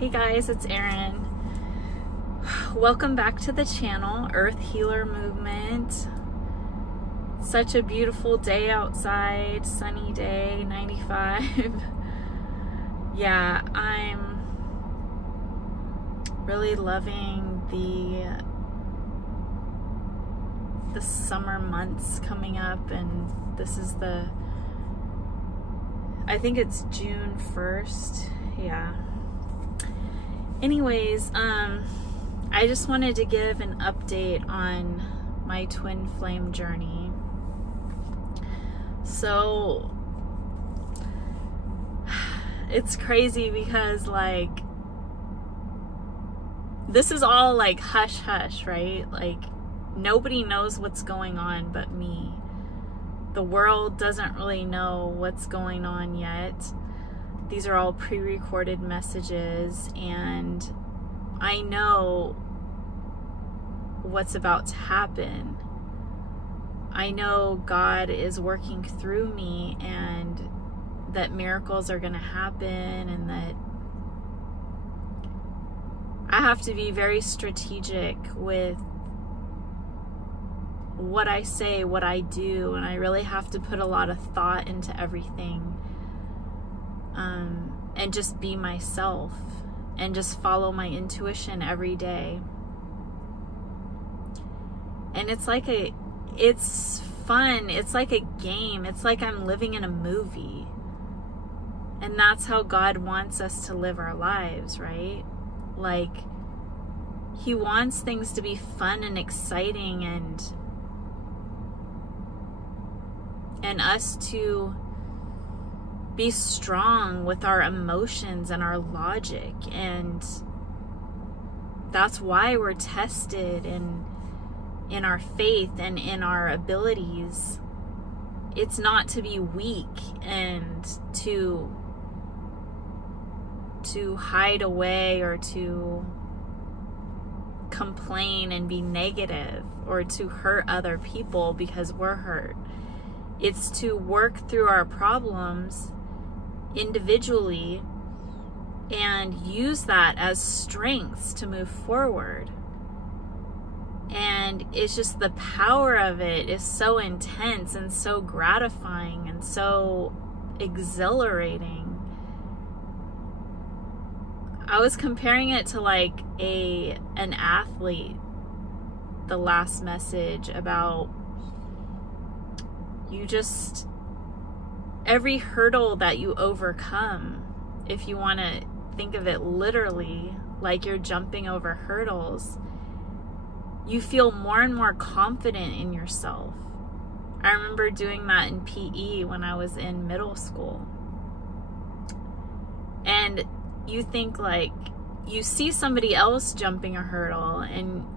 Hey guys, it's Erin. Welcome back to the channel, Earth Healer Movement. Such a beautiful day outside, sunny day, 95. Yeah, I'm really loving the summer months coming up, and this is I think it's June 1st. Yeah. Anyways, I just wanted to give an update on my twin flame journey. So it's crazy because like this is all like hush hush, right? Like nobody knows what's going on but me. The world doesn't really know what's going on yet. These are all pre-recorded messages, and I know what's about to happen. I know God is working through me, and that miracles are going to happen, and that I have to be very strategic with what I say, what I do, and I really have to put a lot of thought into everything. And just be myself and just follow my intuition every day. And it's fun. It's like a game. It's like I'm living in a movie. And that's how God wants us to live our lives, right? Like, He wants things to be fun and exciting, and us to be strong with our emotions and our logic. And that's why we're tested in our faith and in our abilities. It's not to be weak and to hide away or to complain and be negative or to hurt other people because we're hurt. It's to work through our problems individually and use that as strengths to move forward. And it's just the power of it is so intense and so gratifying and so exhilarating. I was comparing it to like an athlete, the last message about every hurdle that you overcome, if you want to think of it literally, like you're jumping over hurdles, you feel more and more confident in yourself. I remember doing that in PE when I was in middle school. And you think like, you see somebody else jumping a hurdle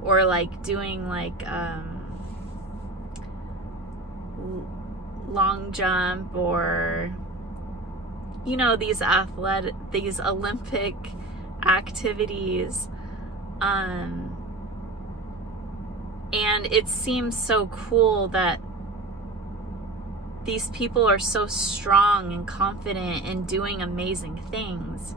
or like doing like long jump or these Olympic activities, and it seems so cool that these people are so strong and confident and doing amazing things.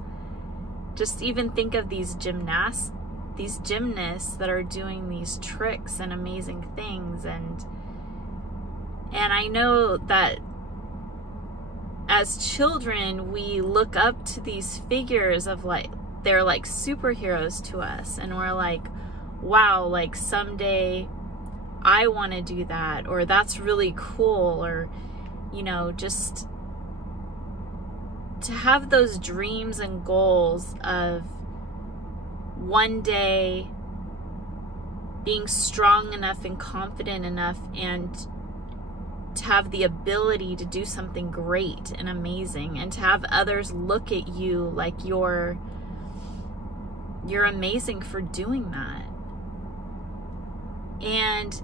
Just even think of these gymnasts that are doing these tricks and amazing things. And I know that as children, we look up to these figures of like, they're like superheroes to us. And we're like, wow, like someday I want to do that. Or that's really cool. Or, just to have those dreams and goals of one day being strong enough and confident enough and to have the ability to do something great and amazing, and to have others look at you like you're amazing for doing that. And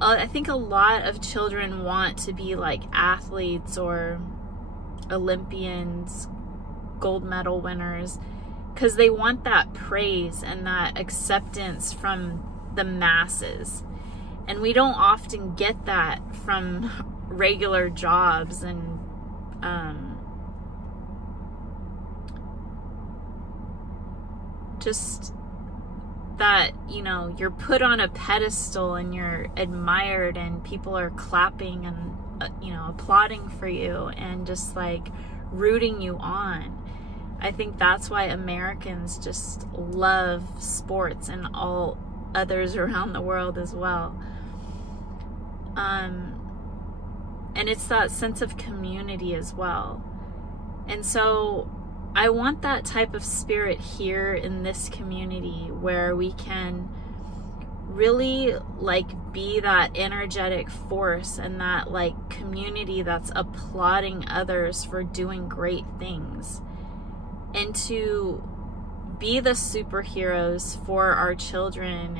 I think a lot of children want to be like athletes or Olympians, gold medal winners, because they want that praise and that acceptance from the masses. And we don't often get that from regular jobs and just that, you know, you're put on a pedestal and you're admired and people are clapping and, you know, applauding for you and just like rooting you on. I think that's why Americans just love sports and all others around the world as well. And it's that sense of community as well. And so I want that type of spirit here in this community where we can really like be that energetic force and that like community that's applauding others for doing great things, and to be the superheroes for our children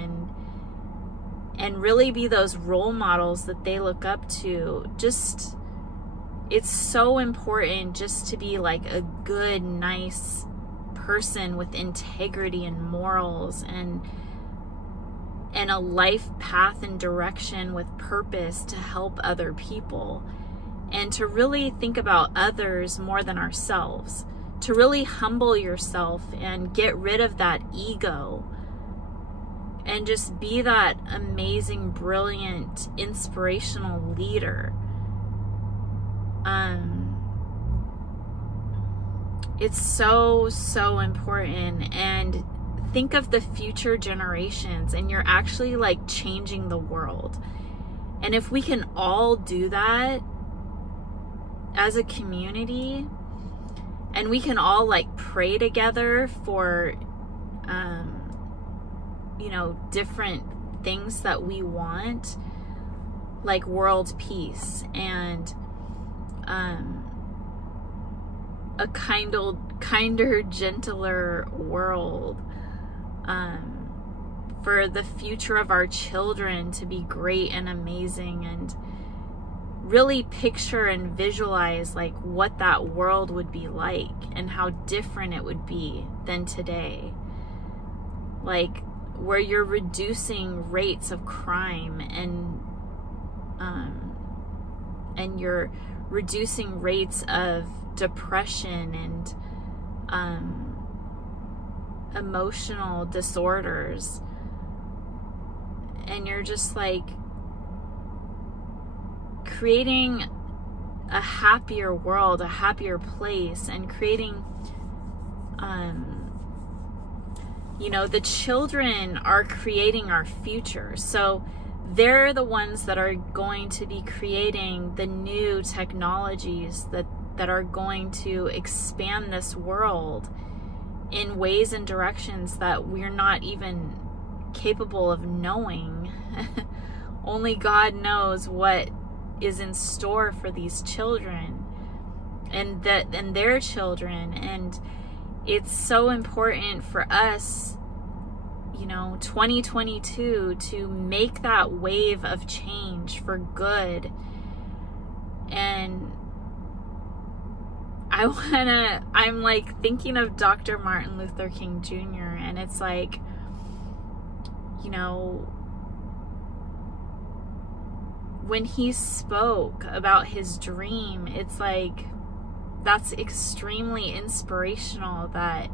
and really be those role models that they look up to. Just, it's so important just to be like a good, nice person with integrity and morals and a life path and direction with purpose to help other people, and to really think about others more than ourselves, to really humble yourself and get rid of that ego and just be that amazing, brilliant, inspirational leader. It's so, so important. And think of the future generations, and you're actually like changing the world. And if we can all do that as a community, and we can all like pray together for you know, different things that we want, like world peace and a kinder, gentler world, for the future of our children to be great and amazing, and really picture and visualize like what that world would be like and how different it would be than today. Like where you're reducing rates of crime and you're reducing rates of depression and emotional disorders, and you're just like creating a happier world, a happier place, and creating you know, the children are creating our future. So they're the ones that are going to be creating the new technologies that are going to expand this world in ways and directions that we're not even capable of knowing. Only God knows what is in store for these children and their children. And it's so important for us, you know, 2022, to make that wave of change for good. And I'm like thinking of Dr. Martin Luther King Jr. and it's like, you know, when he spoke about his dream, it's like, that's extremely inspirational that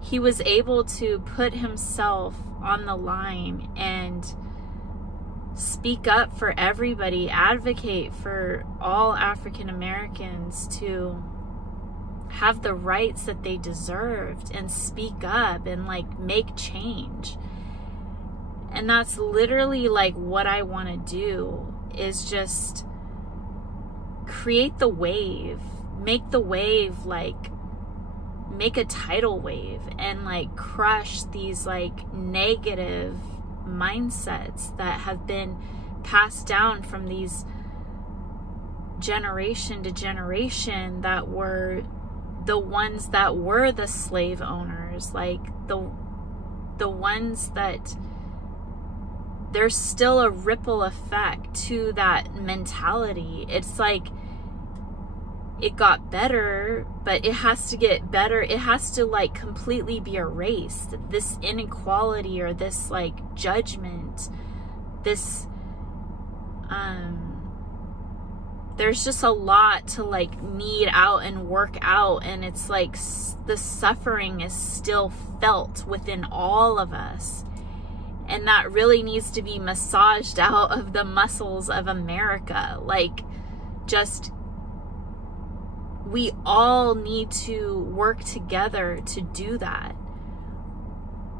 he was able to put himself on the line and speak up for everybody, advocate for all African Americans to have the rights that they deserved and speak up and like make change. And that's literally like what I want to do, is just create the wave. Make the wave, like make a tidal wave and like crush these like negative mindsets that have been passed down from these generation to generation, that were the ones that were the slave owners, like the ones that there's still a ripple effect to that mentality. It's like, it got better, but it has to get better. It has to like completely be erased. This inequality or this like judgment, this there's just a lot to like need out and work out, and it's like the suffering is still felt within all of us, and that really needs to be massaged out of the muscles of America. Like, just, we all need to work together to do that.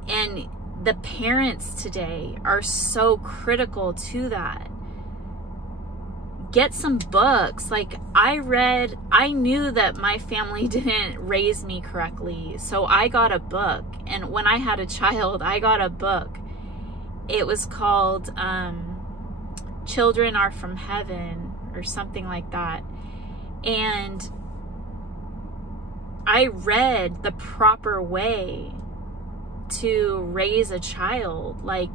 And the parents today are so critical to that. Get some books. Like, I knew that my family didn't raise me correctly, so I got a book. And when I had a child, I got a book. It was called Children Are From Heaven or something like that. And I read the proper way to raise a child. Like,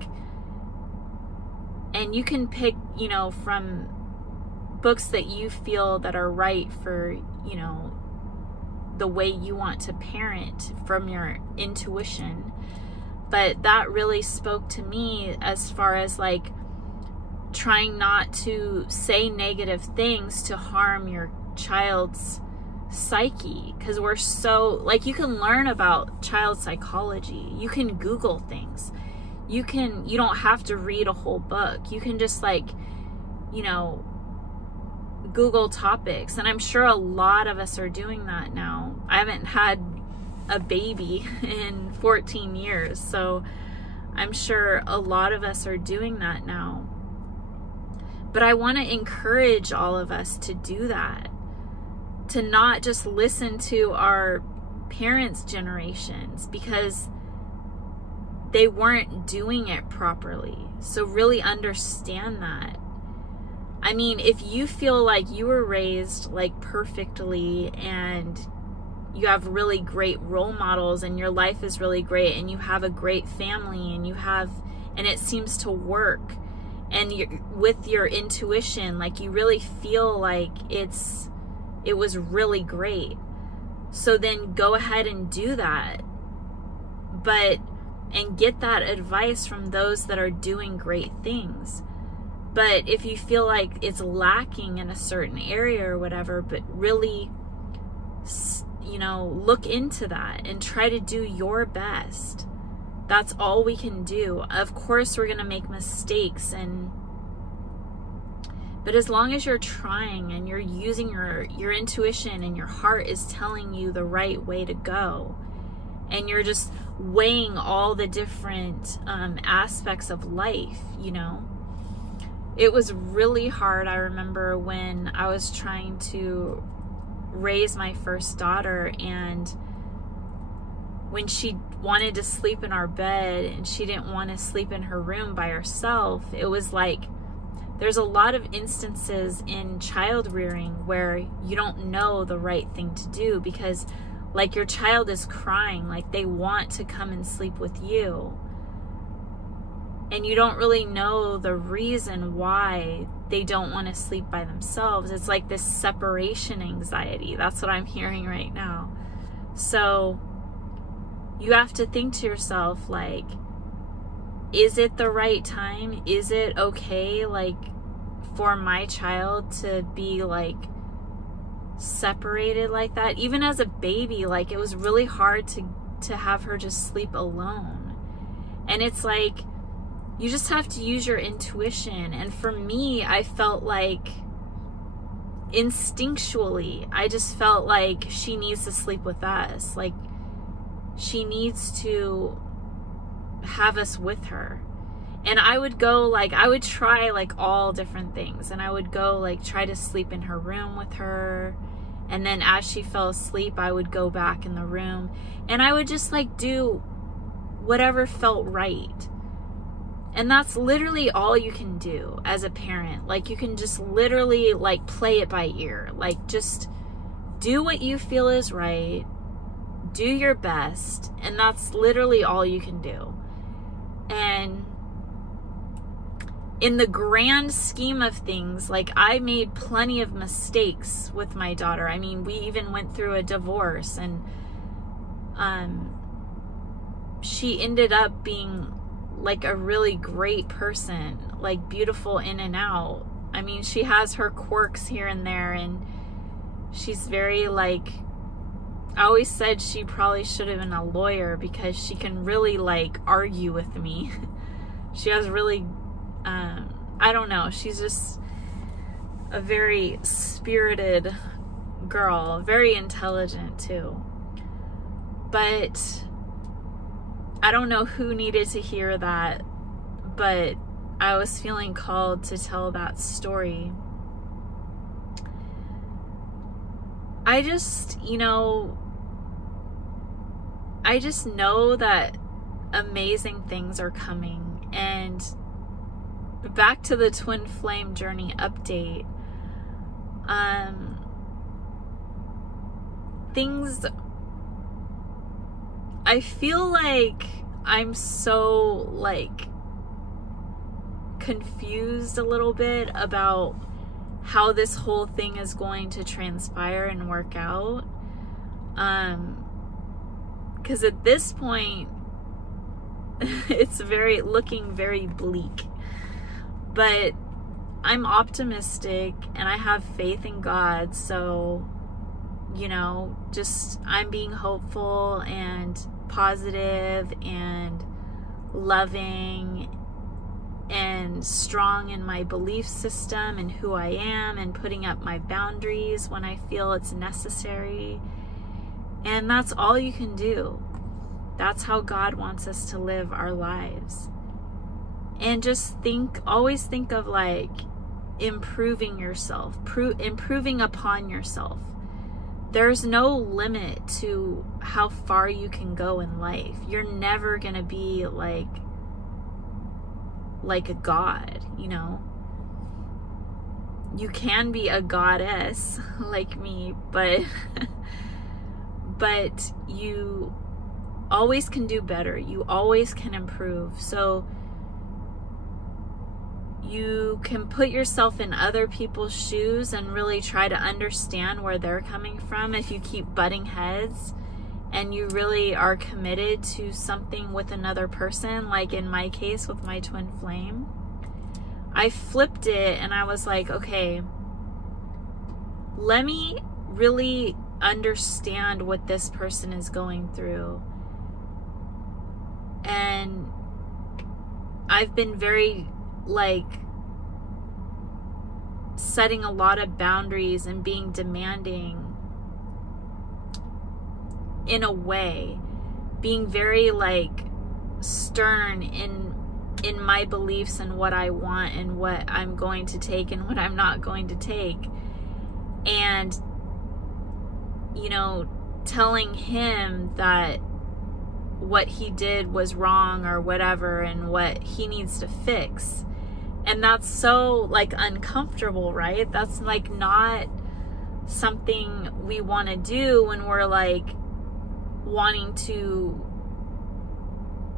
and you can pick, you know, from books that you feel that are right for, you know, the way you want to parent from your intuition. But that really spoke to me as far as like trying not to say negative things to harm your child's psyche, because we're so, like, you can learn about child psychology, you can Google things, you don't have to read a whole book, you can just, like, you know, Google topics. And I'm sure a lot of us are doing that now. I haven't had a baby in 14 years, so I'm sure a lot of us are doing that now. But I want to encourage all of us to do that, to not just listen to our parents' generations, because they weren't doing it properly. So really understand that. I mean, if you feel like you were raised like perfectly and you have really great role models and your life is really great and you have a great family and and it seems to work, and with your intuition, like, you really feel like it was really great, so then go ahead and do that. And get that advice from those that are doing great things. But if you feel like it's lacking in a certain area or whatever, but really, you know, look into that and try to do your best. That's all we can do. Of course, we're going to make mistakes, but as long as you're trying and you're using your intuition and your heart is telling you the right way to go, and you're just weighing all the different aspects of life, you know. It was really hard, I remember, when I was trying to raise my first daughter, and when she wanted to sleep in our bed and she didn't want to sleep in her room by herself, it was like, there's a lot of instances in child rearing where you don't know the right thing to do, because, like, your child is crying, like they want to come and sleep with you, and you don't really know the reason why they don't want to sleep by themselves. It's like this separation anxiety. That's what I'm hearing right now. So you have to think to yourself, like, is it the right time? Is it okay, like, for my child to be, like, separated like that? Even as a baby, like, it was really hard to have her just sleep alone. And it's like, you just have to use your intuition. And for me, I felt like instinctually, I just felt like she needs to sleep with us. Like, she needs to have us with her. And I would go, like, I would try, like, all different things. And I would go, like, try to sleep in her room with her. And then as she fell asleep, I would go back in the room. And I would just, like, do whatever felt right. And that's literally all you can do as a parent. Like, you can just literally, like, play it by ear. Like, just do what you feel is right. Do your best. And that's literally all you can do. And in the grand scheme of things, like, I made plenty of mistakes with my daughter. I mean, we even went through a divorce, and she ended up being, like, a really great person, like, beautiful in and out. I mean, she has her quirks here and there, and she's very like, I always said she probably should have been a lawyer because she can really like argue with me. She has really, I don't know, she's just a very spirited girl, very intelligent too. But I don't know who needed to hear that, but I was feeling called to tell that story. I just, you know, I just know that amazing things are coming. And back to the twin flame journey update, things, I feel like I'm so like confused a little bit about how this whole thing is going to transpire and work out. Because at this point, it's looking very bleak. But I'm optimistic and I have faith in God. So, you know, just I'm being hopeful and positive and loving and strong in my belief system and who I am, and putting up my boundaries when I feel it's necessary. And that's all you can do. That's how God wants us to live our lives. And just always think of like improving yourself, improving upon yourself. There's no limit to how far you can go in life. You're never going to be like a god, you know. You can be a goddess like me, but you always can do better. You always can improve. So you can put yourself in other people's shoes and really try to understand where they're coming from if you keep butting heads and you really are committed to something with another person, like in my case with my twin flame. I flipped it and I was like, okay, let me really understand what this person is going through. And I've been very like setting a lot of boundaries and being demanding in a way, being very like stern in my beliefs and what I want and what I'm going to take and what I'm not going to take. And, you know, telling him that what he did was wrong or whatever and what he needs to fix. And that's so like uncomfortable, right? That's like not something we want to do when we're like wanting to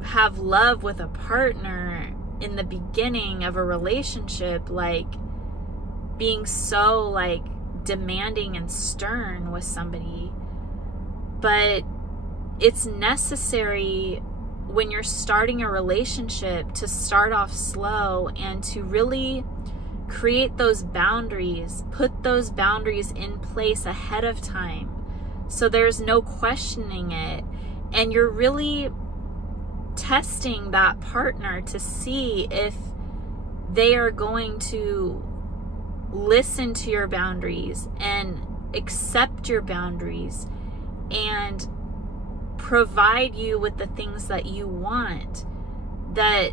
have love with a partner in the beginning of a relationship, like being so like demanding and stern with somebody. But it's necessary when you're starting a relationship to start off slow and to really create those boundaries, put those boundaries in place ahead of time so there's no questioning it, and you're really testing that partner to see if they are going to listen to your boundaries and accept your boundaries and provide you with the things that you want, that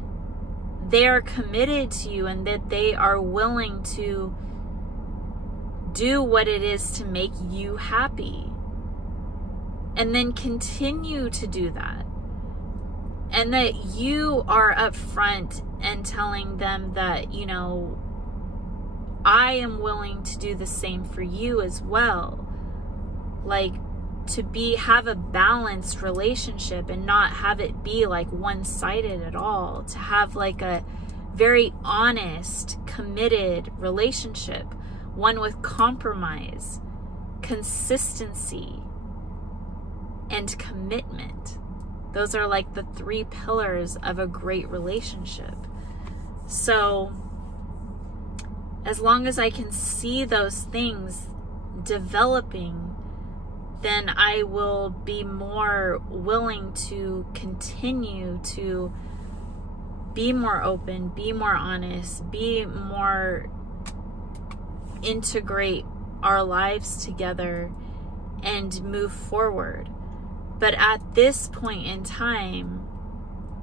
they are committed to you and that they are willing to do what it is to make you happy, and then continue to do that. And that you are upfront and telling them that, you know, I am willing to do the same for you as well. Like, to have a balanced relationship and not have it be like one-sided at all. To have like a very honest, committed relationship. One with compromise, consistency, and commitment. Those are like the 3 pillars of a great relationship. So as long as I can see those things developing, then I will be more willing to continue to be more open, be more honest, be more integrate our lives together and move forward. But at this point in time,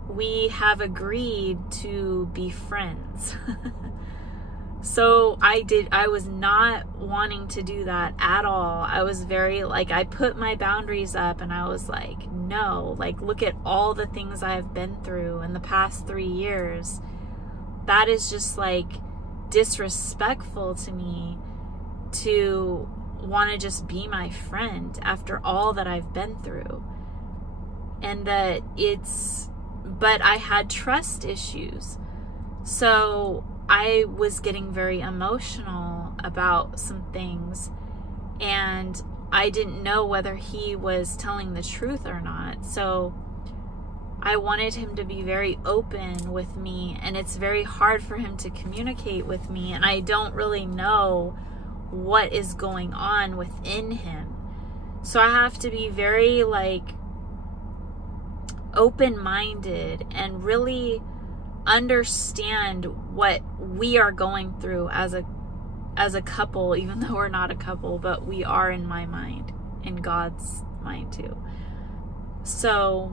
we have agreed to be friends. So I was not wanting to do that at all. I was very, like, I put my boundaries up and I was like, no, like, look at all the things I have been through in the past 3 years. That is just, like, disrespectful to me to want to just be my friend after all that I've been through. And that but I had trust issues. So I was getting very emotional about some things, and I didn't know whether he was telling the truth or not. So I wanted him to be very open with me, and it's very hard for him to communicate with me, and I don't really know what is going on within him. So I have to be very, like, open-minded and really understand what we are going through as a couple, even though we're not a couple, but we are in my mind, in God's mind too. So,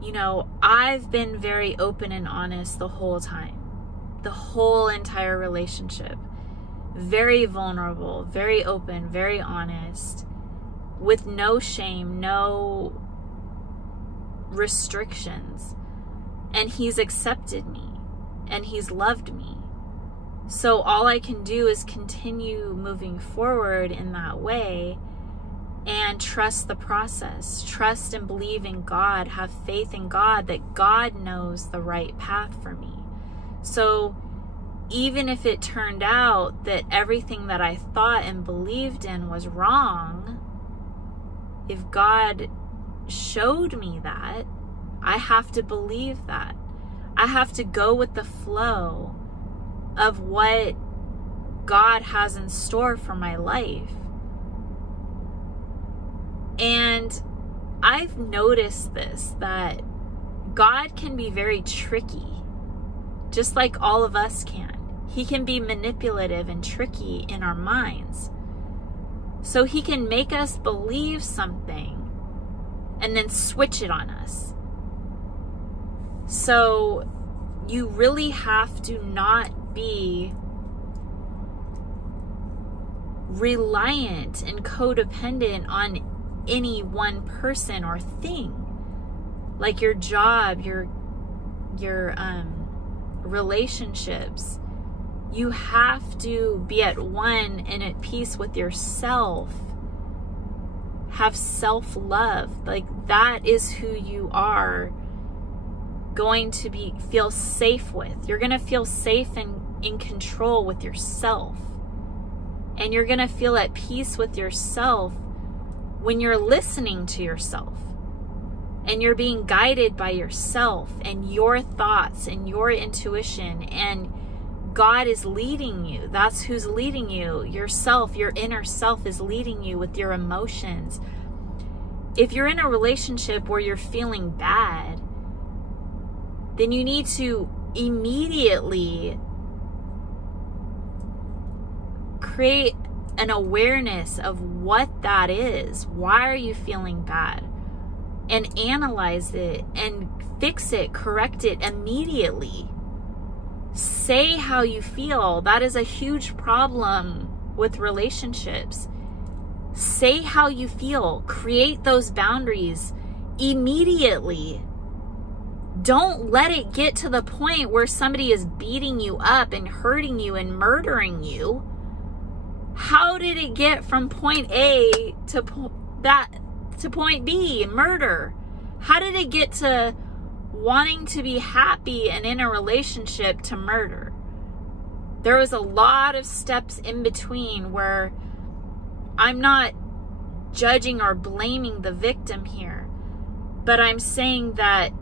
you know, I've been very open and honest the whole time, the whole entire relationship. Very vulnerable, very open, very honest, with no shame, no restrictions. And he's accepted me, and he's loved me. So all I can do is continue moving forward in that way and trust the process. Trust and believe in God. Have faith in God that God knows the right path for me. So even if it turned out that everything that I thought and believed in was wrong, if God showed me that, I have to believe that. I have to go with the flow of what God has in store for my life. And I've noticed this, that God can be very tricky, just like all of us can. He can be manipulative and tricky in our minds. So he can make us believe something and then switch it on us. So you really have to not be reliant and codependent on any one person or thing, like your job, your relationships. You have to be at one and at peace with yourself. Have self-love. Like, that is who you are going to feel safe with. You're going to feel safe and in control with yourself. And you're going to feel at peace with yourself when you're listening to yourself. And you're being guided by yourself and your thoughts and your intuition, and God is leading you. That's who's leading you. Yourself, your inner self is leading you with your emotions. If you're in a relationship where you're feeling bad, then you need to immediately create an awareness of what that is. Why are you feeling bad? And analyze it and fix it, correct it immediately. Say how you feel. That is a huge problem with relationships. Say how you feel. Create those boundaries immediately. Don't let it get to the point where somebody is beating you up and hurting you and murdering you. How did it get from point A to point B, murder? How did it get to wanting to be happy and in a relationship to murder? There was a lot of steps in between where I'm not judging or blaming the victim here, but I'm saying that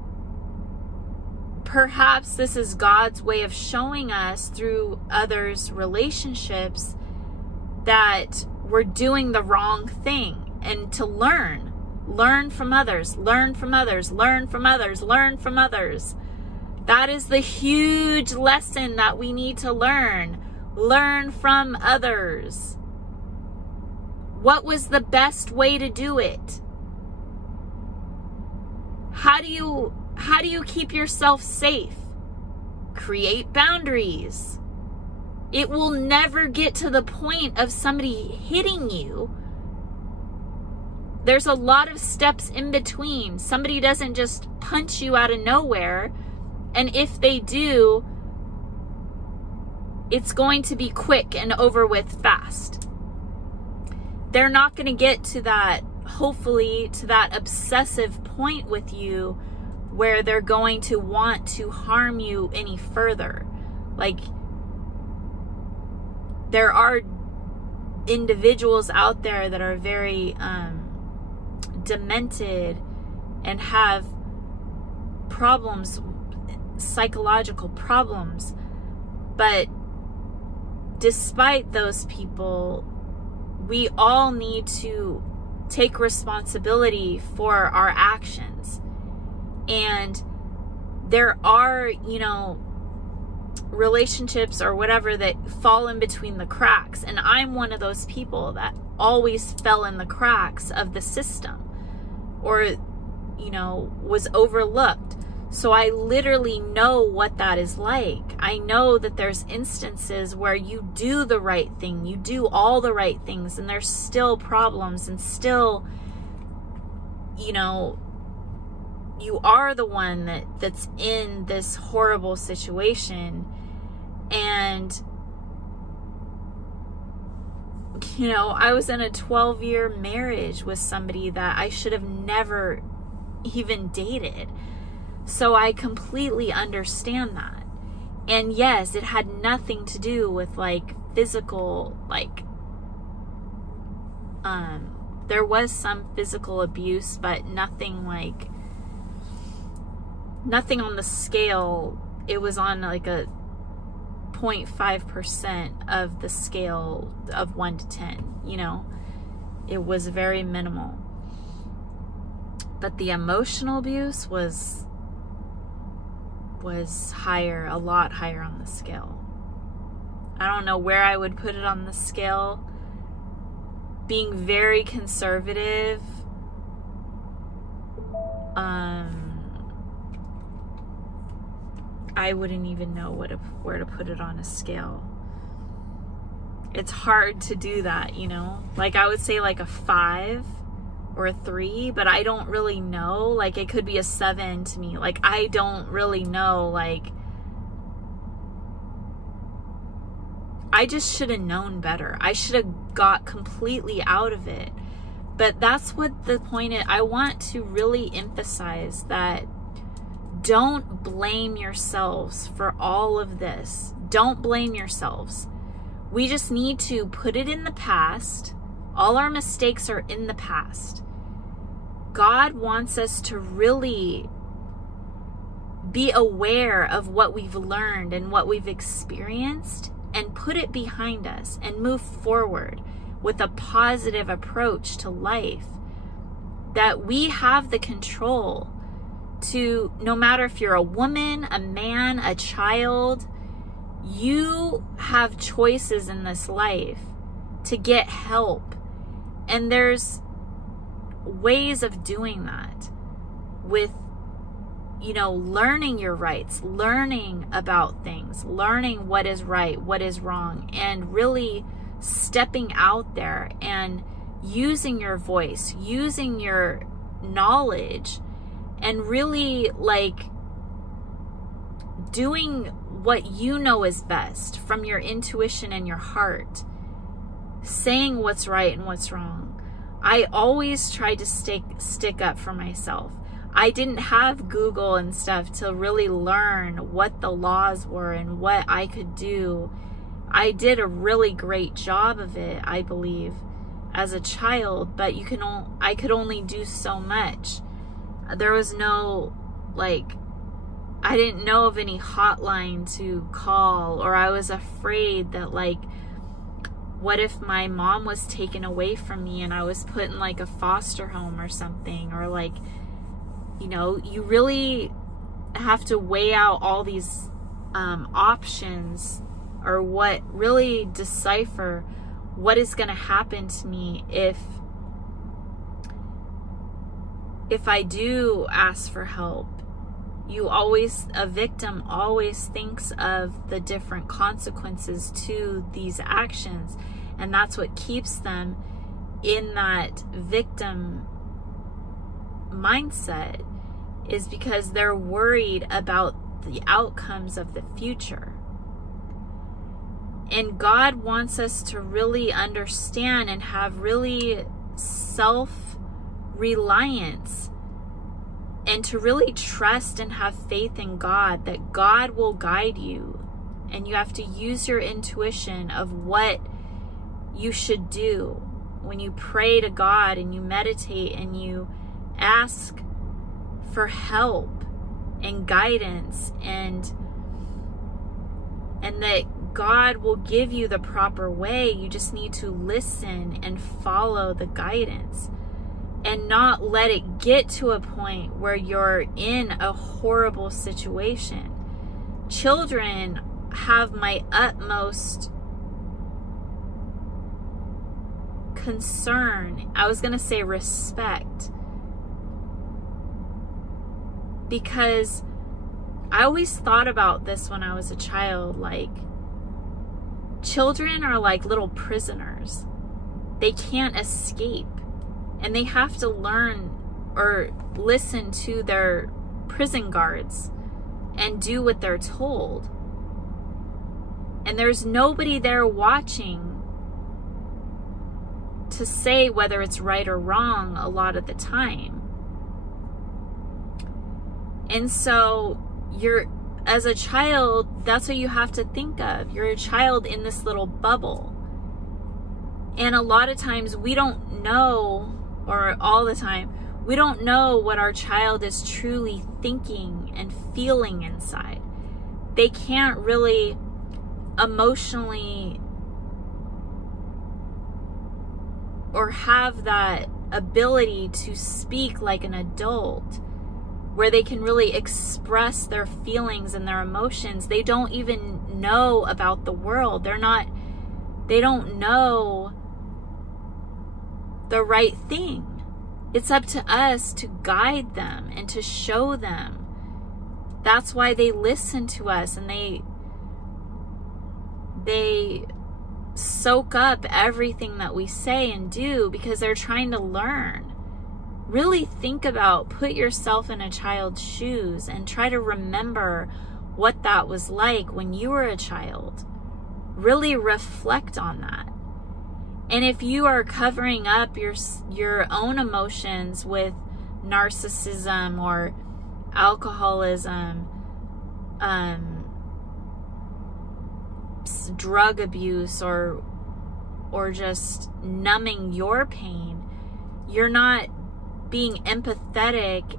perhaps this is God's way of showing us through others' relationships that we're doing the wrong thing, and to learn from others, learn from others, learn from others, learn from others. That is the huge lesson that we need to learn. Learn from others. What was the best way to do it? How do you keep yourself safe? Create boundaries. It will never get to the point of somebody hitting you. There's a lot of steps in between. Somebody doesn't just punch you out of nowhere. And if they do, it's going to be quick and over with fast. They're not going to get to that, hopefully, to that obsessive point with you where they're going to want to harm you any further. Like, there are individuals out there that are very demented and have problems, psychological problems. But despite those people, we all need to take responsibility for our actions. And there are, relationships or whatever that fall in between the cracks. And I'm one of those people that always fell in the cracks of the system, or, was overlooked. So I literally know what that is like. I know that there's instances where you do the right thing, you do all the right things, and there's still problems, and still, you are the one that's in this horrible situation. And, I was in a 12-year marriage with somebody that I should have never even dated. So I completely understand that. And yes, it had nothing to do with physical, there was some physical abuse, but nothing on the scale. It was on a 0.5% of the scale of 1 to 10, it was very minimal. But the emotional abuse was higher, a lot higher on the scale. I don't know where I would put it on the scale. Being very conservative, I wouldn't even know where to put it on a scale. It's hard to do that, I would say a 5 or a 3, but I don't really know. It could be a 7 to me. I don't really know. I just should have known better. I should have got completely out of it. But that's what the point is. I want to really emphasize that don't blame yourselves for all of this. Don't blame yourselves. We just need to put it in the past. All our mistakes are in the past. God wants us to really be aware of what we've learned and what we've experienced, and put it behind us and move forward with a positive approach to life. That we have the control to, no matter if you're a woman, a man, a child, you have choices in this life to get help. And there's ways of doing that with, learning your rights, learning about things, learning what is right, what is wrong, and really stepping out there and using your voice, using your knowledge, and really doing what you know is best from your intuition and your heart, saying what's right and what's wrong. I always tried to stick up for myself. I didn't have Google and stuff to really learn what the laws were and what I could do. I did a really great job of it, I believe, as a child, but I could only do so much. There was no, I didn't know of any hotline to call, or I was afraid that, like, what if my mom was taken away from me and I was put in like a foster home or something, or like, you know, you really have to weigh out all these options, or what really decipher what is going to happen to me if I do ask for help. A victim always thinks of the different consequences to these actions, and that's what keeps them in that victim mindset, is because they're worried about the outcomes of the future. And God wants us to really understand and have really self-reliance, and to really trust and have faith in God, that God will guide you. And you have to use your intuition of what you should do when you pray to God and you meditate and you ask for help and guidance, and that God will give you the proper way. You just need to listen and follow the guidance, and not let it get to a point where you're in a horrible situation. Children have my utmost concern. I was going to say respect, because I always thought about this when I was a child. Like, children are like little prisoners. They can't escape. And they have to learn or listen to their prison guards and do what they're told. And there's nobody there watching to say whether it's right or wrong a lot of the time. And so as a child, that's what you have to think of. You're a child in this little bubble. And a lot of times we don't know, or all the time, we don't know what our child is truly thinking and feeling inside. They can't really emotionally or have that ability to speak like an adult, where they can really express their feelings and their emotions. They don't even know about the world. They don't know the right thing. It's up to us to guide them and to show them. That's why they listen to us, and they soak up everything that we say and do, because they're trying to learn. Really think about, put yourself in a child's shoes and try to remember what that was like when you were a child. Really reflect on that. And if you are covering up your own emotions with narcissism or alcoholism, drug abuse, or just numbing your pain, you're not being empathetic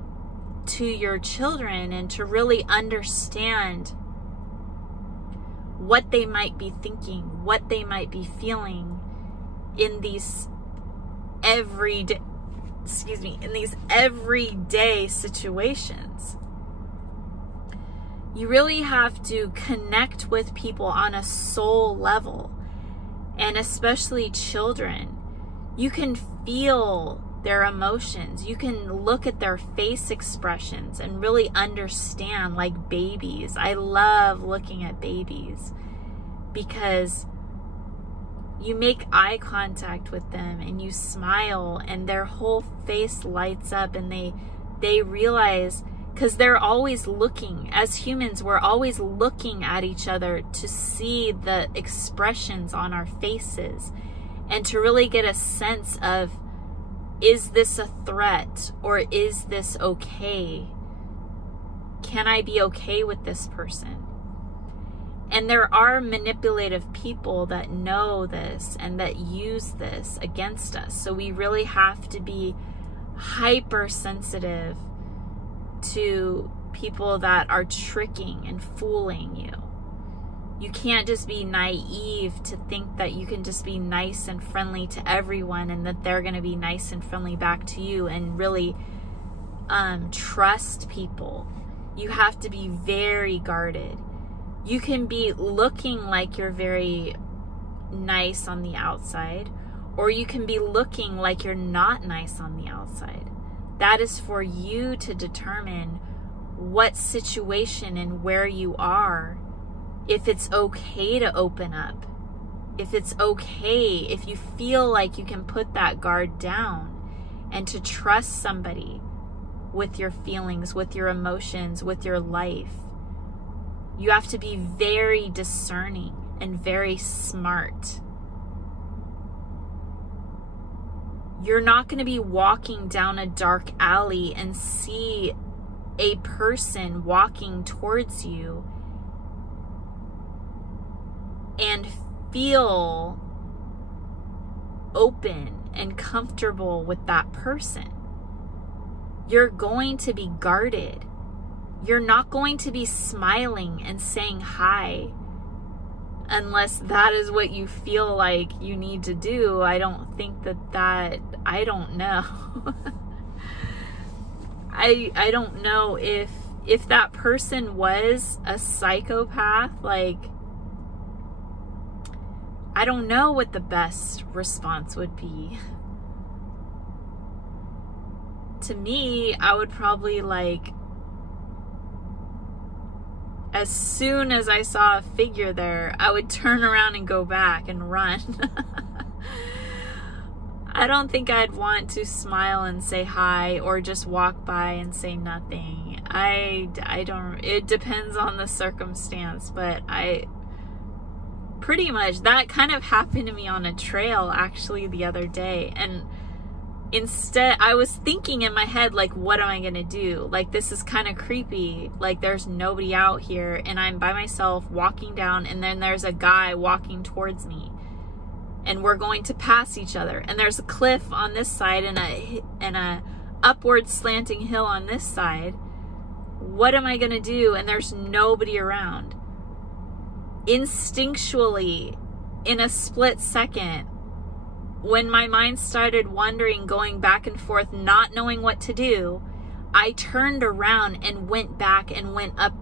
to your children and to really understand what they might be thinking, what they might be feeling in these everyday situations. You really have to connect with people on a soul level, and especially children. You can feel their emotions. You can look at their face expressions and really understand, like babies. I love looking at babies, because you make eye contact with them and you smile and their whole face lights up, and they realize, because they're always looking. As humans, we're always looking at each other to see the expressions on our faces and to really get a sense of, is this a threat or is this okay? Can I be okay with this person? And there are manipulative people that know this and that use this against us. So we really have to be hypersensitive to people that are tricking and fooling you. You can't just be naive to think that you can just be nice and friendly to everyone and that they're going to be nice and friendly back to you and really trust people. You have to be very guarded. You can be looking like you're very nice on the outside, or you can be looking like you're not nice on the outside. That is for you to determine what situation and where you are. If it's okay to open up, if it's okay, if you feel like you can put that guard down and to trust somebody with your feelings, with your emotions, with your life. You have to be very discerning and very smart. You're not going to be walking down a dark alley and see a person walking towards you and feel open and comfortable with that person. You're going to be guarded. You're not going to be smiling and saying hi unless that is what you feel like you need to do. I don't think that I don't know. I don't know if that person was a psychopath, like, I don't know what the best response would be. To me, I would probably, like, as soon as I saw a figure there, I would turn around and go back and run. I don't think I'd want to smile and say hi or just walk by and say nothing. I don't, it depends on the circumstance, but pretty much that kind of happened to me on a trail actually the other day. And instead, I was thinking in my head, like, what am I going to do? Like, this is kind of creepy. Like, there's nobody out here and I'm by myself walking down, and then there's a guy walking towards me and we're going to pass each other. And there's a cliff on this side and a upward slanting hill on this side. What am I going to do? And there's nobody around. Instinctually, in a split second, when my mind started wandering, going back and forth, not knowing what to do, I turned around and went back and went up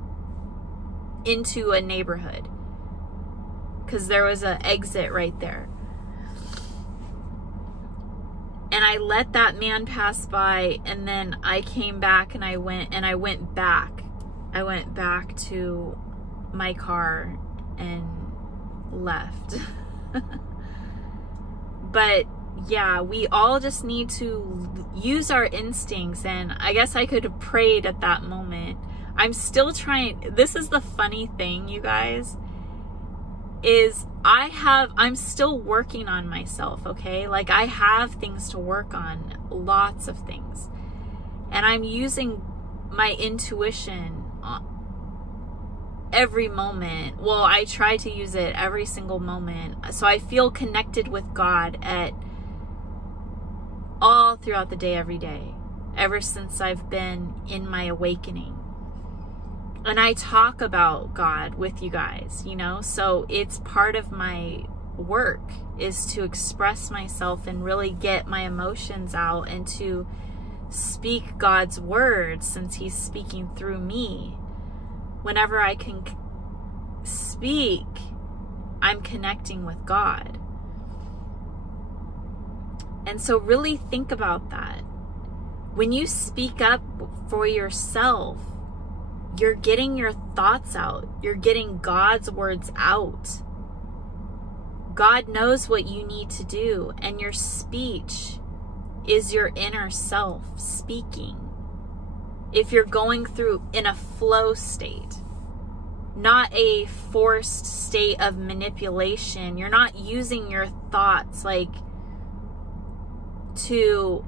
into a neighborhood because there was an exit right there. And I let that man pass by, and then I came back and I went back. I went back to my car and left. But yeah, we all just need to use our instincts, and I guess I could have prayed at that moment. I'm still trying. This is the funny thing, you guys, is I'm still working on myself, okay? Like, I have things to work on, lots of things. And I'm using my intuition every moment. Well, I try to use it every single moment. So I feel connected with God all throughout the day, every day, ever since I've been in my awakening. And I talk about God with you guys, you know, so it's part of my work is to express myself and really get my emotions out and to speak God's words, since He's speaking through me. Whenever I can speak, I'm connecting with God. And so really think about that. When you speak up for yourself, you're getting your thoughts out. You're getting God's words out. God knows what you need to do, and your speech is your inner self speaking. If you're going through in a flow state, not a forced state of manipulation, you're not using your thoughts like to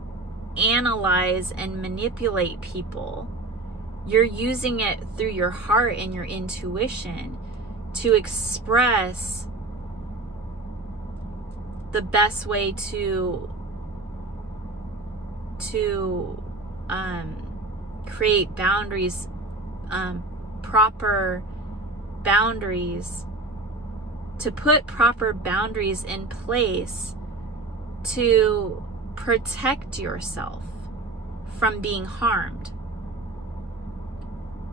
analyze and manipulate people. You're using it through your heart and your intuition to express the best way to create boundaries proper boundaries, to put proper boundaries in place to protect yourself from being harmed.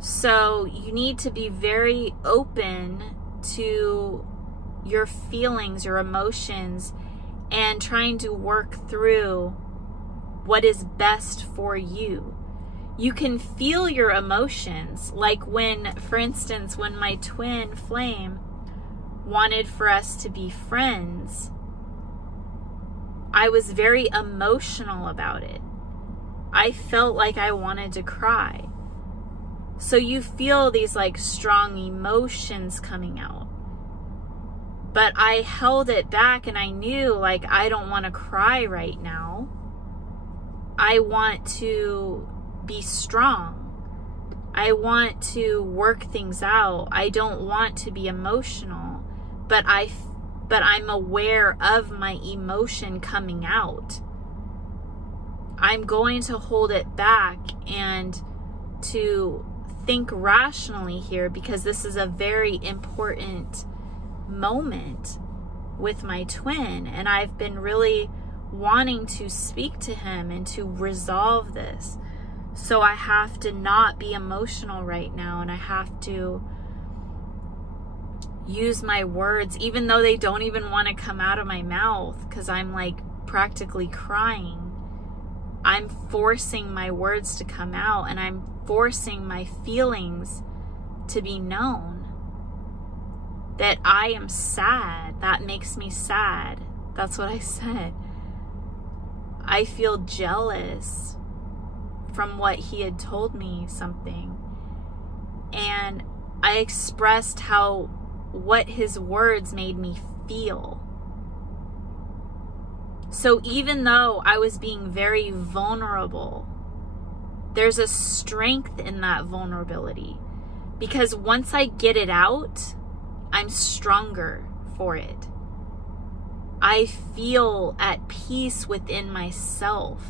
So you need to be very open to your feelings, your emotions, and trying to work through what is best for you. You can feel your emotions, like when, for instance, when my twin flame wanted for us to be friends, I was very emotional about it. I felt like I wanted to cry. So you feel these like strong emotions coming out. But I held it back, and I knew, like, I don't want to cry right now. I want to be strong. I want to work things out. I don't want to be emotional, but I'm aware of my emotion coming out. I'm going to hold it back and to think rationally here, because this is a very important moment with my twin, and I've been really wanting to speak to him and to resolve this. So I have to not be emotional right now, and I have to use my words, even though they don't even want to come out of my mouth, because I'm like practically crying. I'm forcing my words to come out, and I'm forcing my feelings to be known. That I am sad. That makes me sad. That's what I said. I feel jealous from what he had told me something. And I expressed what his words made me feel. So even though I was being very vulnerable, there's a strength in that vulnerability. Because once I get it out, I'm stronger for it. I feel at peace within myself.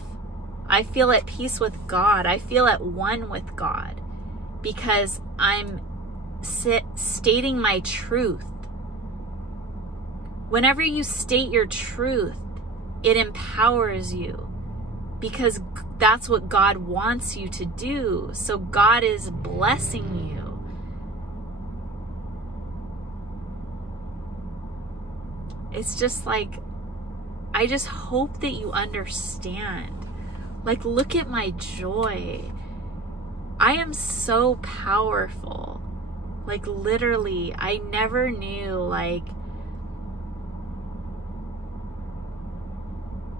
I feel at peace with God. I feel at one with God, because I'm stating my truth. Whenever you state your truth, it empowers you, because that's what God wants you to do. So God is blessing you. It's just like, I just hope that you understand. Like, look at my joy. I am so powerful. Like, literally, I never knew, like,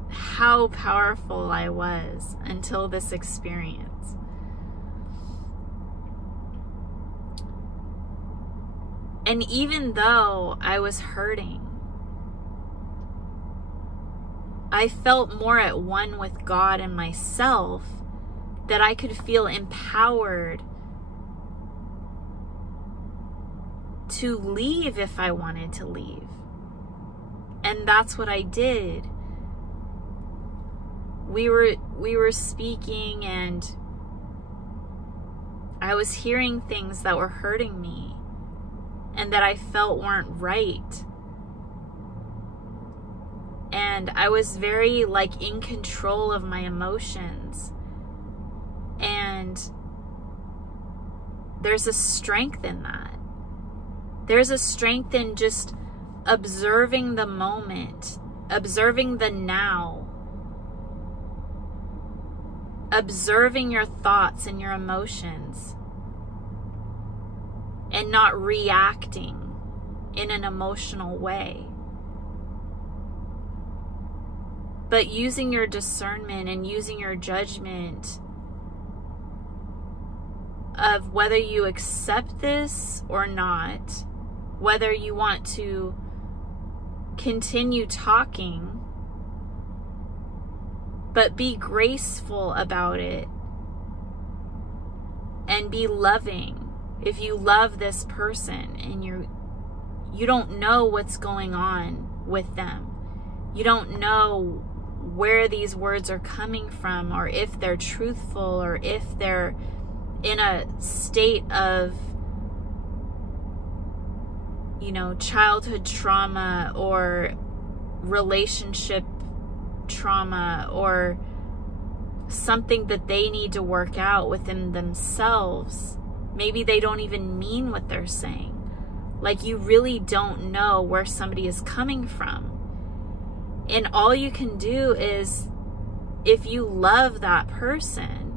how powerful I was until this experience. And even though I was hurting, I felt more at one with God and myself, that I could feel empowered to leave if I wanted to leave. And that's what I did. We were speaking, and I was hearing things that were hurting me and that I felt weren't right. And I was very like in control of my emotions. And there's a strength in that. There's a strength in just observing the moment, observing the now, observing your thoughts and your emotions, and not reacting in an emotional way. But using your discernment and using your judgment of whether you accept this or not, whether you want to continue talking, but be graceful about it and be loving. If you love this person and you don't know what's going on with them, you don't know where these words are coming from, or if they're truthful, or if they're in a state of, you know, childhood trauma or relationship trauma or something that they need to work out within themselves. Maybe they don't even mean what they're saying. Like, you really don't know where somebody is coming from. And all you can do is, if you love that person,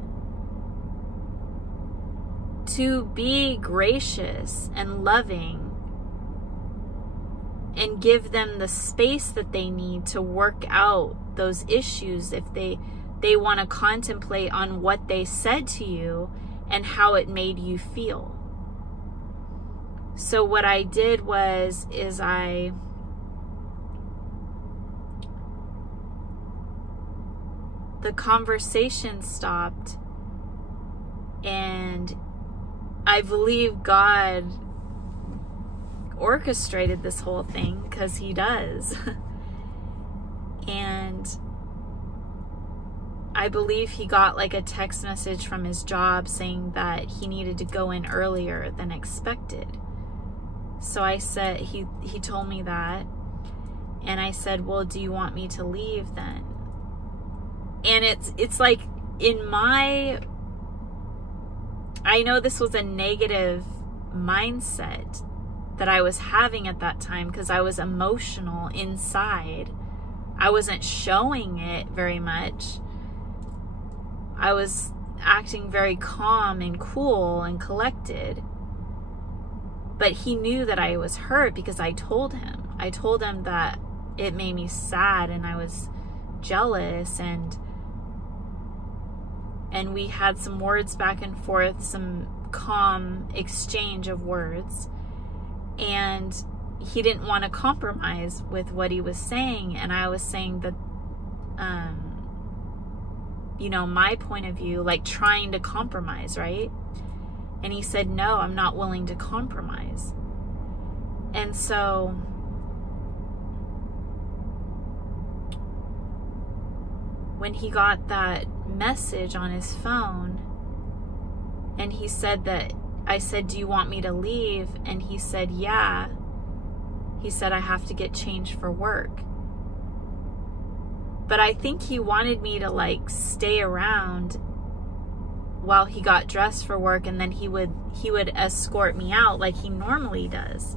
to be gracious and loving and give them the space that they need to work out those issues if they want to contemplate on what they said to you and how it made you feel. So what I did is the conversation stopped, and I believe God orchestrated this whole thing, because he does. And I believe he got like a text message from his job saying that he needed to go in earlier than expected. So I said, he told me that, and I said, well, do you want me to leave then? And it's like, I know this was a negative mindset that I was having at that time, because I was emotional inside. I wasn't showing it very much. I was acting very calm and cool and collected. But he knew that I was hurt because I told him. I told him that it made me sad and I was jealous, and we had some words back and forth, some calm exchange of words. And he didn't want to compromise with what he was saying. And I was saying that, you know, my point of view, like trying to compromise, right? And he said, no, I'm not willing to compromise. And so when he got that message on his phone, and he said that, I said, do you want me to leave? And he said, yeah. He said, I have to get changed for work. But I think he wanted me to like stay around while he got dressed for work, and then he would escort me out like he normally does.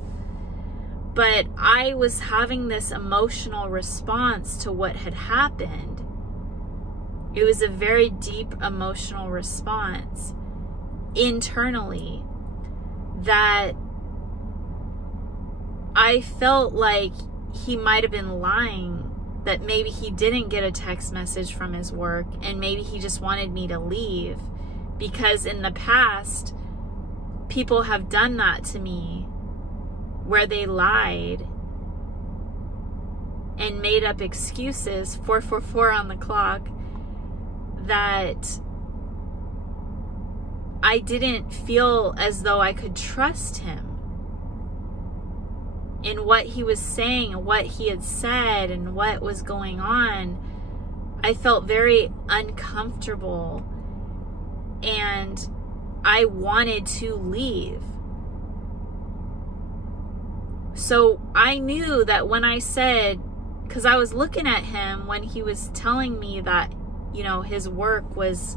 But I was having this emotional response to what had happened. It was a very deep emotional response internally, that I felt like he might have been lying, that maybe he didn't get a text message from his work, and maybe he just wanted me to leave, because in the past people have done that to me, where they lied and made up excuses, 444 on the clock, that I didn't feel as though I could trust him in what he was saying and what he had said and what was going on. I felt very uncomfortable, and I wanted to leave. So I knew that when I said, because I was looking at him when he was telling me that, you know, his work was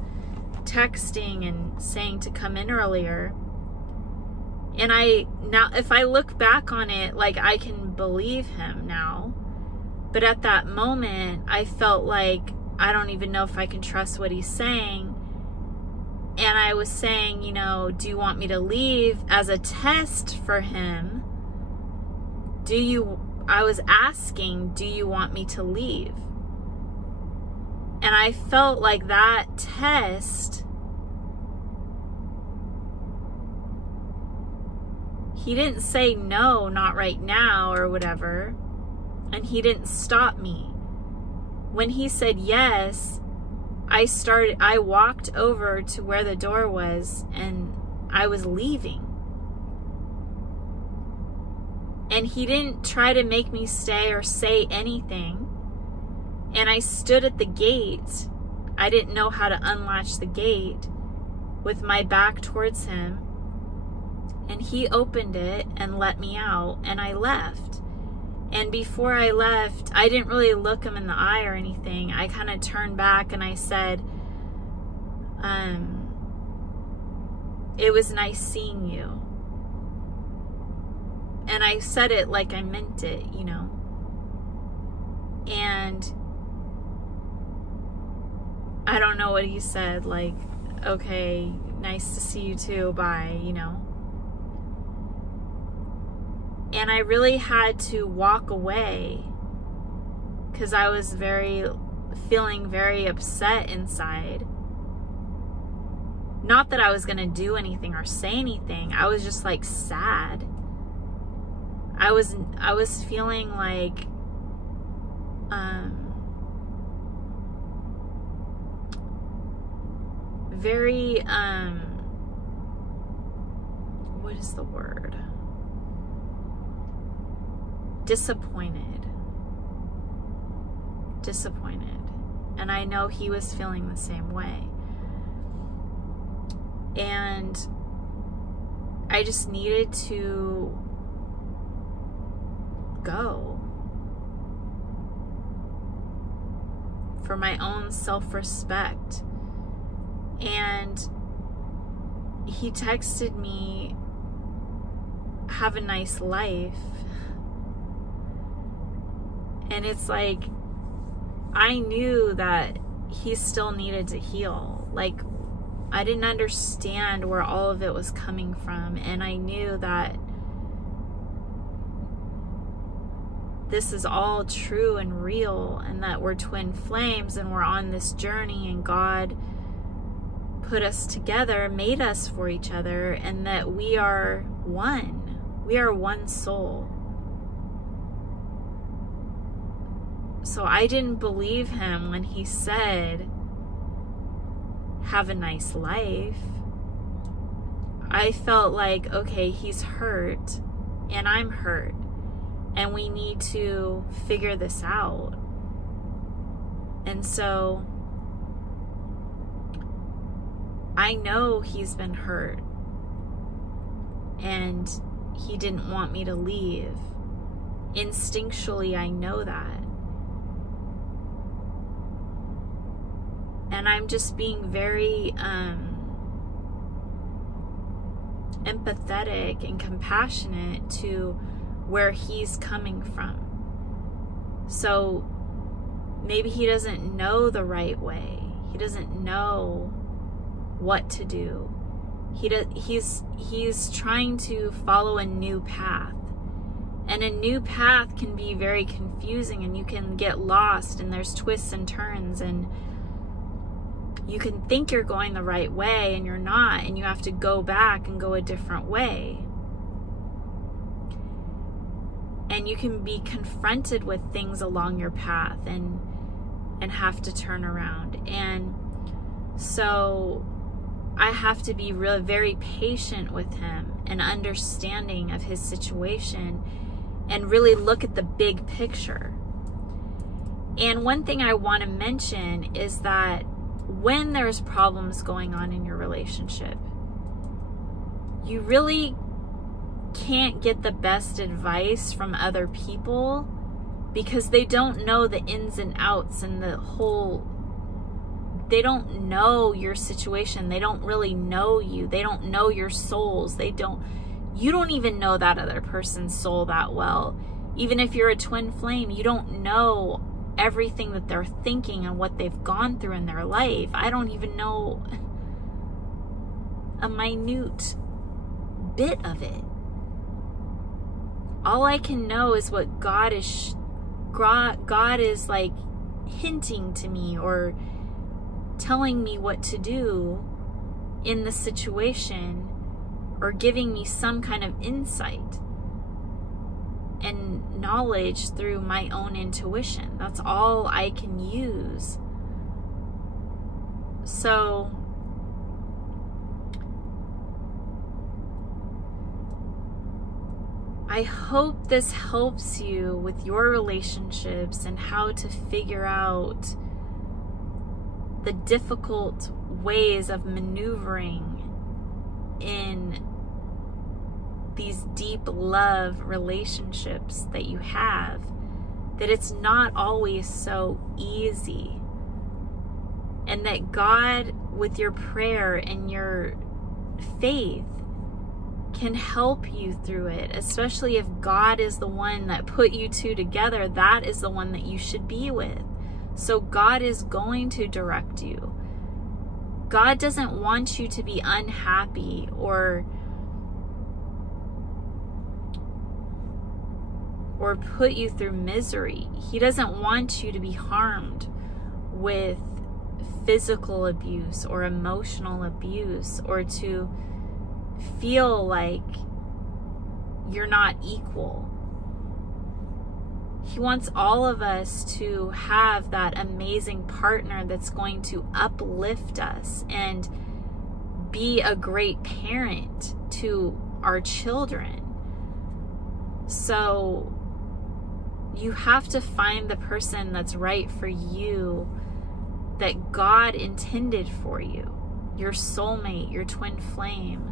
texting and saying to come in earlier. And now if I look back on it, like, I can believe him now. But at that moment, I felt like I don't even know if I can trust what he's saying. And I was saying, you know, do you want me to leave, as a test for him? I was asking, do you want me to leave? And I felt like that test, he didn't say no, not right now or whatever. And he didn't stop me. When he said yes, I walked over to where the door was, and I was leaving. And he didn't try to make me stay or say anything. And I stood at the gate. I didn't know how to unlatch the gate. with my back towards him, and he opened it and let me out, and I left. And before I left, I didn't really look him in the eye or anything. I kind of turned back and I said, it was nice seeing you. And I said it like I meant it, you know. And I don't know what he said, like, okay, nice to see you too, bye, you know. And I really had to walk away because I was feeling very upset inside. Not that I was going to do anything or say anything. I was just like sad. I was feeling like very what is the word? Disappointed. And I know he was feeling the same way. And I just needed to go for my own self-respect. And he texted me, have a nice life. And it's like, I knew that he still needed to heal. Like, I didn't understand where all of it was coming from. And I knew that this is all true and real, and that we're twin flames and we're on this journey, and God put us together, made us for each other, and that we are one. We are one soul. So I didn't believe him when he said, have a nice life. I felt like, okay, he's hurt and I'm hurt, and we need to figure this out. And so I know he's been hurt and he didn't want me to leave. Instinctually, I know that. And I'm just being very empathetic and compassionate to where he's coming from. So maybe he doesn't know the right way. He doesn't know what to do. He's trying to follow a new path. And a new path can be very confusing, and you can get lost, and there's twists and turns, and you can think you're going the right way and you're not, and you have to go back and go a different way. And you can be confronted with things along your path and have to turn around. And so I have to be really very patient with him and understanding of his situation, and really look at the big picture. And one thing I want to mention is that when there's problems going on in your relationship, you really can't get the best advice from other people, because they don't know the ins and outs and they don't know your situation. They don't really know you. They don't know your souls. You don't even know that other person's soul that well. Even if you're a twin flame, you don't know everything that they're thinking and what they've gone through in their life. I don't even know a minute bit of it. All I can know is what God is like hinting to me or telling me what to do in the situation, or giving me some kind of insight and knowledge through my own intuition. That's all I can use. So I hope this helps you with your relationships and how to figure out the difficult ways of maneuvering in these deep love relationships that you have, that it's not always so easy. And that God, with your prayer and your faith, can help you through it, especially if God is the one that put you two together. That is the one that you should be with. So God is going to direct you. God doesn't want you to be unhappy or put you through misery. He doesn't want you to be harmed with physical abuse or emotional abuse, or to feel like you're not equal. He wants all of us to have that amazing partner that's going to uplift us and be a great parent to our children. So you have to find the person that's right for you, that God intended for you, your soulmate, your twin flame,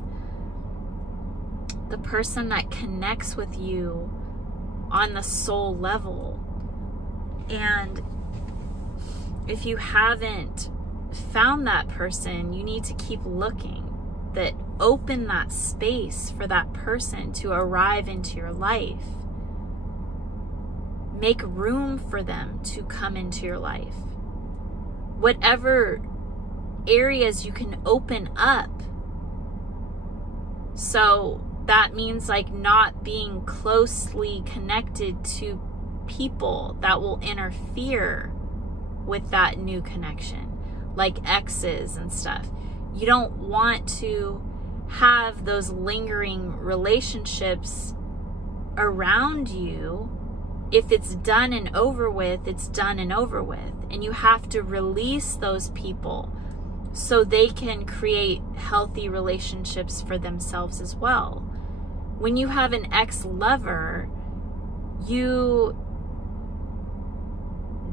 the person that connects with you on the soul level. And if you haven't found that person, you need to keep looking. That open that space for that person to arrive into your life. Make room for them to come into your life. Whatever areas you can open up. So that means like not being closely connected to people that will interfere with that new connection, like exes and stuff. You don't want to have those lingering relationships around you. If it's done and over with, it's done and over with. And you have to release those people so they can create healthy relationships for themselves as well. When you have an ex-lover, you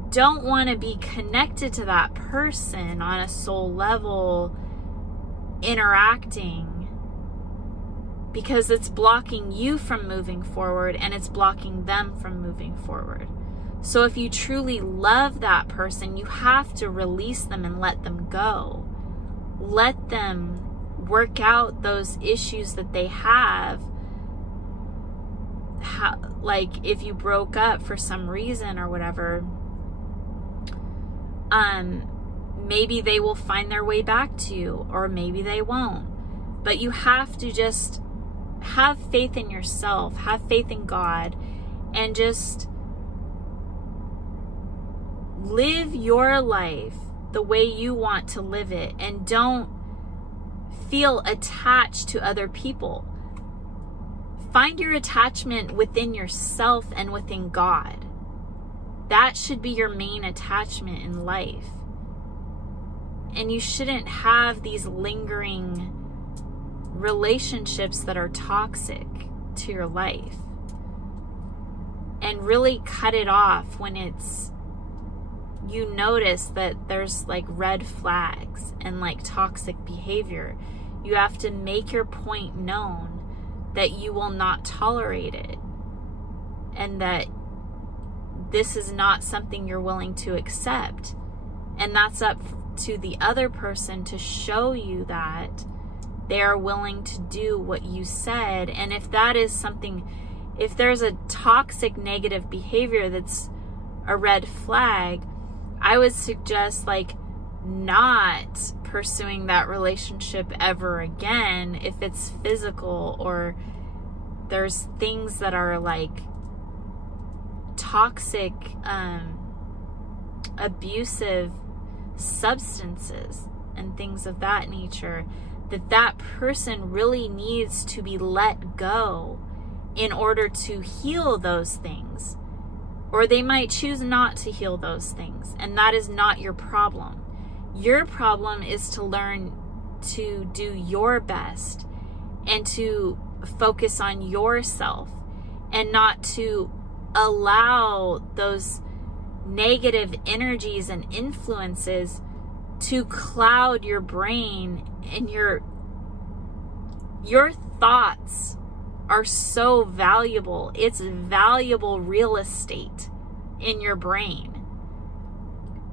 don't want to be connected to that person on a soul level, interacting, because it's blocking you from moving forward and it's blocking them from moving forward. So if you truly love that person, you have to release them and let them go. Let them work out those issues that they have. Like if you broke up for some reason or whatever, maybe they will find their way back to you, or maybe they won't. But you have to just have faith in yourself, have faith in God, and just live your life the way you want to live it, and don't feel attached to other people. Find your attachment within yourself and within God. That should be your main attachment in life. And you shouldn't have these lingering relationships that are toxic to your life. And really cut it off when you notice that there's like red flags and like toxic behavior. You have to make your point known that you will not tolerate it, and that this is not something you're willing to accept. And that's up to the other person to show you that they are willing to do what you said. And if that is something, if there's a toxic negative behavior that's a red flag, I would suggest like not pursuing that relationship ever again if it's physical, or there's things that are like toxic, abusive substances and things of that nature, that person really needs to be let go in order to heal those things. Or they might choose not to heal those things, and that is not your problem. Your problem is to learn to do your best and to focus on yourself, and not to allow those negative energies and influences to cloud your brain and your Your thoughts are so valuable. It's valuable real estate in your brain.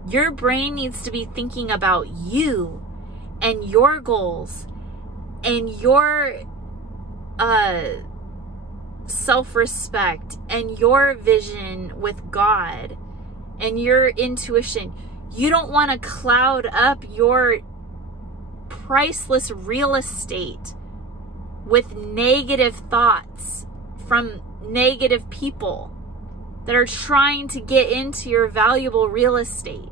Your brain needs to be thinking about you and your goals and your self-respect and your vision with God and your intuition. You don't want to cloud up your priceless real estate with negative thoughts from negative people that are trying to get into your valuable real estate.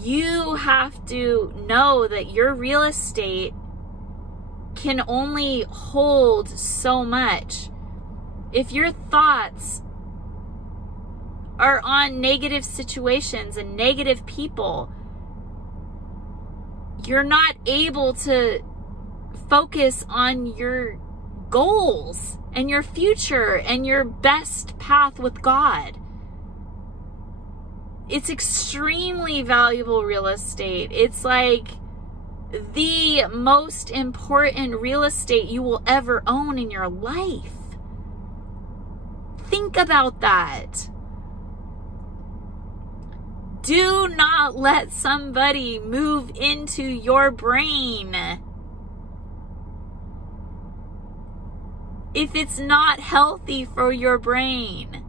You have to know that your real estate can only hold so much. If your thoughts are on negative situations and negative people, you're not able to focus on your goals and your future and your best path with God. It's extremely valuable real estate. It's like the most important real estate you will ever own in your life. Think about that. Do not let somebody move into your brain if it's not healthy for your brain.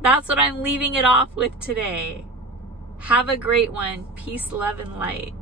That's what I'm leaving it off with today. Have a great one. Peace, love, and light.